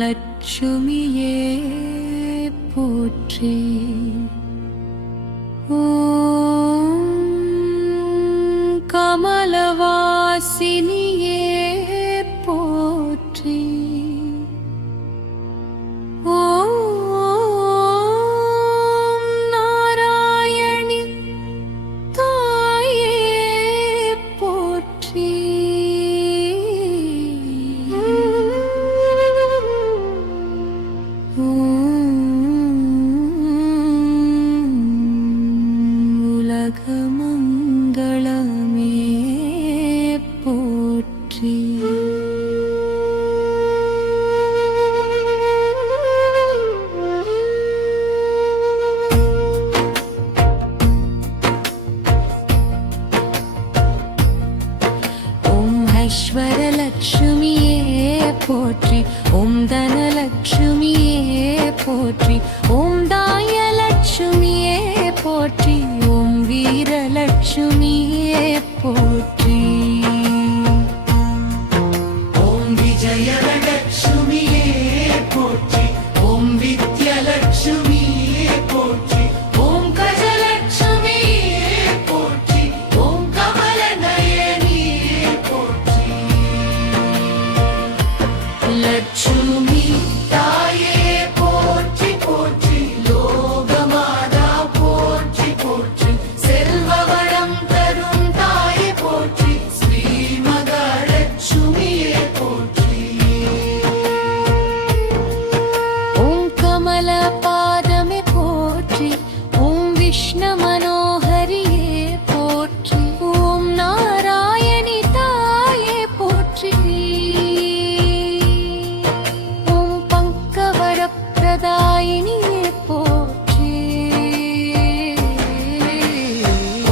மகாலட்சுமியே போற்றி. ஓம் கமலவாசினியே போற்றி. ஓம் நாராயணி தாயே போற்றி. உலகமங்களமே போற்றி. ஓம் ஐஸ்வரலட்சுமியே போற்றி. ஓம் தனலட்சுமியே போற்றி. ஓம் தாயலட்சுமியே போற்றி. ஓம் வீரலட்சுமியே போற்றி. ஓம் விஜயலட்சுமியே போற்றி. ஓம் வித்யலட்சுமியே போற்றி. ஓம் கஜலட்சுமியே போற்றி. ஓம் கமலநயனியே போற்றி. லட்சுமி தாயே போற்றி போற்றி. லோகமாதா போற்றி போற்றி. செல்வவளம் தரும் தாயே போற்றி. ஸ்ரீ மகாலட்சுமியே போற்றி. ஓம் கமல பாதமே போற்றி. ஓம் விஷ்ணு மனோஹரியே போற்றி. ஓம் நாராயணி தாயே போற்றி. ஓம் பங்கவரப்பிரதாயினியே போற்றி.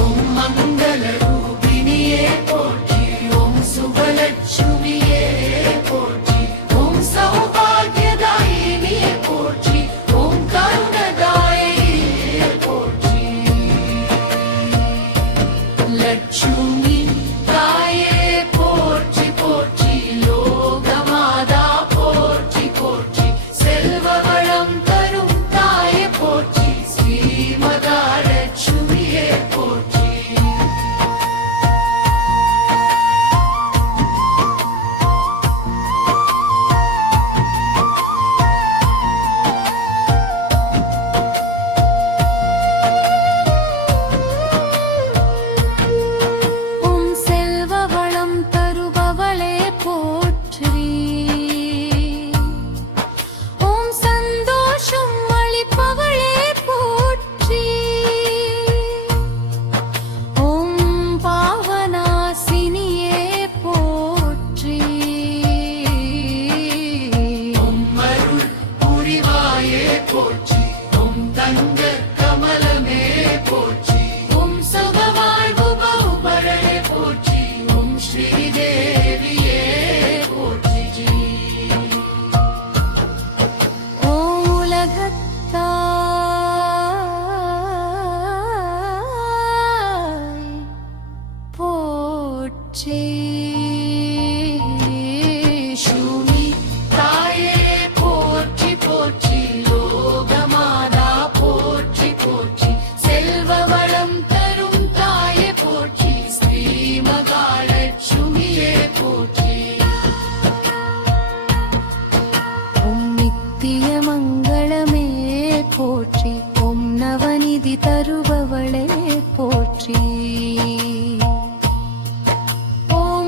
ஓம் மங்கள ரூபிணியே போற்றி. ஓம் சுபலட்சுமியே போற்றி. ஓம் சௌபாகியதாயினியே போற்றி. ஓம் கருணதாயினியே போற்றி. லட்சுமி தாயே போற்றி போற்றி. லோகமாதா போற்றி போற்றி. செல்வவளம் தரும் தாயே போற்றி. ஸ்ரீ மகாலட்சுமியே போற்றி. ஓம் செல்வ வளம் தருபவளே போற்றி. ஓம் சந்தோஷம் அளிப்பவளே போற்றி. ஓம் பாவநாசினியே போற்றி. ஓம் அருள் புரிவாயே போற்றி. ஓம் தங்க கமலமே போற்றி. ஓம் சுகவாழ்வு பௌபரே போற்றி. ஓம் ஸ்ரீதேவியே போற்றி. ஓம் உலகத்தாய் போற்றி. லட்சுமி தாயே போற்றி போற்றி. லோகமாதா போற்றி போற்றி. செல்வவளம் தரும் தாயே போற்றி. ஸ்ரீ மகாலட்சுமியே போற்றி. ஓம் நித்திய மங்களமே போற்றி. ஓம் நவநிதி தருபவளே போற்றி. ஓம்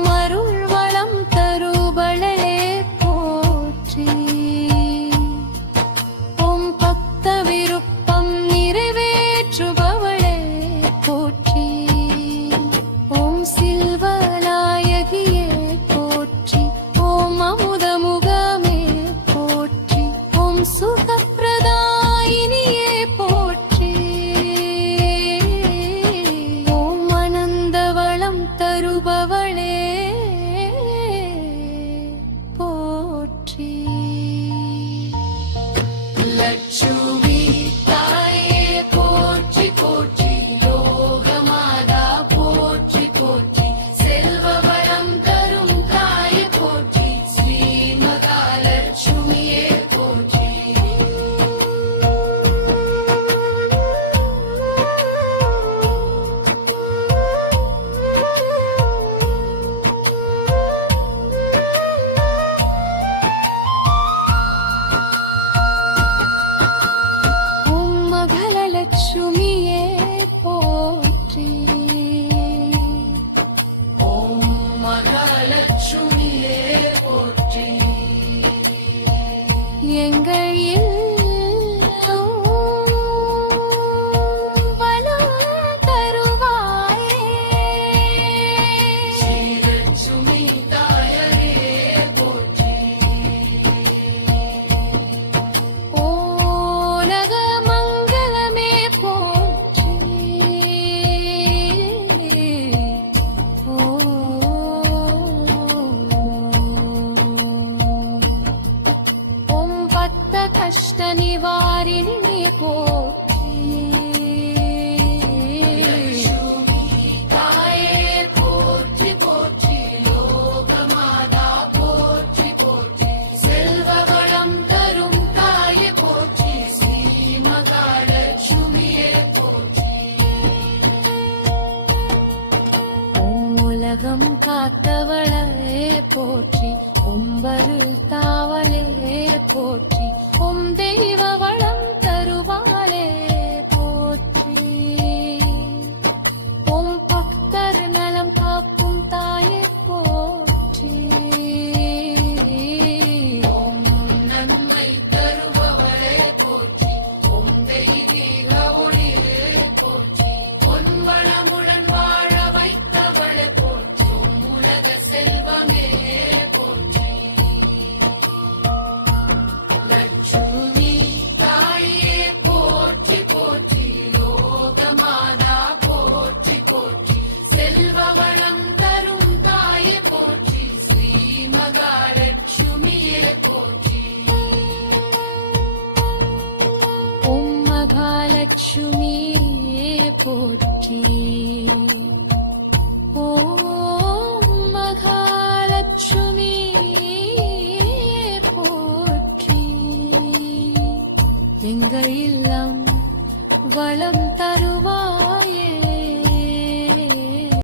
காத்தவளே போற்றி ஒம்பரு தாவலே போற்றி உம் தெய்வ வளம் தருவாளே போற்றி உம் பக்தர் நலம் காக்கும் தாயே போற்றி ஓம் நன்மை தருபவளே போற்றி ஓம் தெய்வீக ஒளியே போற்றி பொன்வளமுடன் வாழ வைத்தவளே போற்றி ஓம் உலக செல்வமே போற்றி லட்சுமி தாயே போற்றி போற்றி லோகமாதா போற்றி போற்றி செல்வ வளம் தரும் தாயே போற்றி ஸ்ரீ மகாலட்சுமியே போற்றி உம் மகாலட்சுமி போற்றி